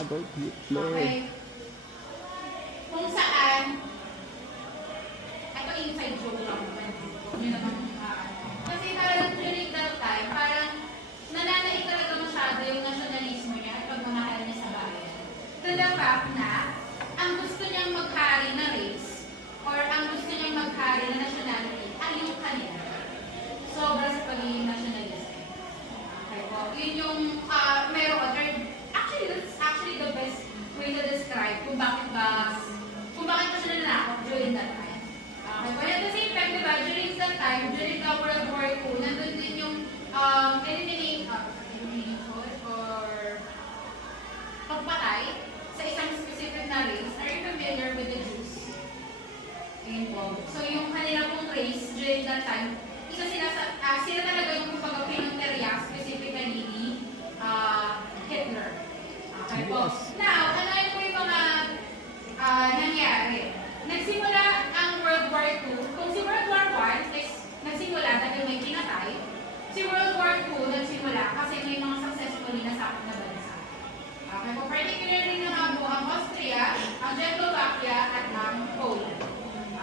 Adolf Hitler. Okay. Kung saan, ito inside joke lang naman. Huwag nyo naman kasi parang during that time, parang nananaig talaga masyado yung nationalismo niya at pagmamahal niya sa bayan. To the fact na, ang gusto niyang maghari na race or ang gusto niyang maghari na nationality ay yung kanila. Sobra sa pagiging nationalist. Okay po. Yun yung mayroon other, actually that's actually the best way to describe kung bakit pa siya nanakot during that time. Okay po. At the same time, diba, during that time, during the World War II, nandun din yung elimination or pagpatay sa isang specific na race. Are you familiar with the Jews? Ayun po. So yung kanila pong race during that time, isa sila talaga yung kumbaga pinunterya specifically ni Hitler. Okay po. Now, ano yun po yung mga nangyari? Nagsimula ang World War II. Kung si World War I nagsimula dahil may pinatay, si World War II nagsimula kasi may mga successfully nasakop na bansa. Okay po. Particularly na nga po ang Austria, ang Czechoslovakia, at ang Poland.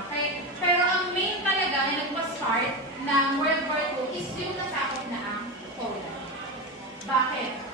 Okay? Pero ang main talaga na nagpa-start ng World War II is yung nasakop na ang Poland. Bakit?